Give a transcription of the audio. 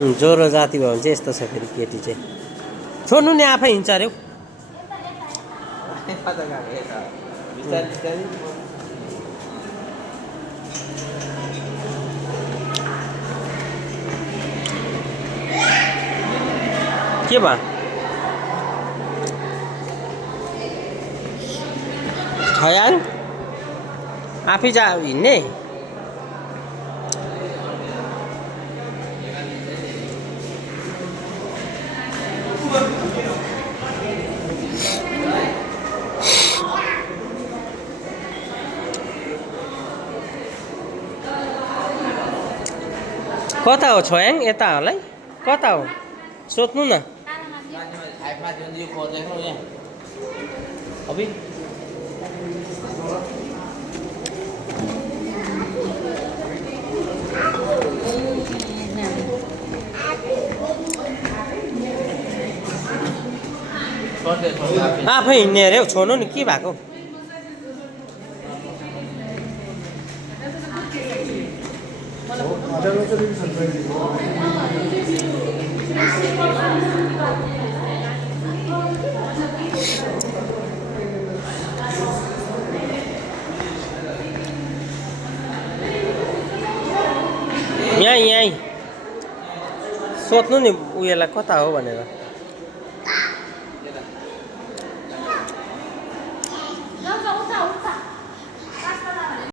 ज्वरो जाति भयो भने चाहिँ यस्तो छ फेरि केटी चाहिँ छोड्नु नि आफै हिँड्छ अरे के भयो छयाङ आफै जा हिँड्ने कता हो छोयाङ यता होला है कता हो सोध्नु न आफै हिँड्ने अरे हौ छोड्नु नि के भएको यहीँ सोध्नु नि उयोलाई कता हो भनेर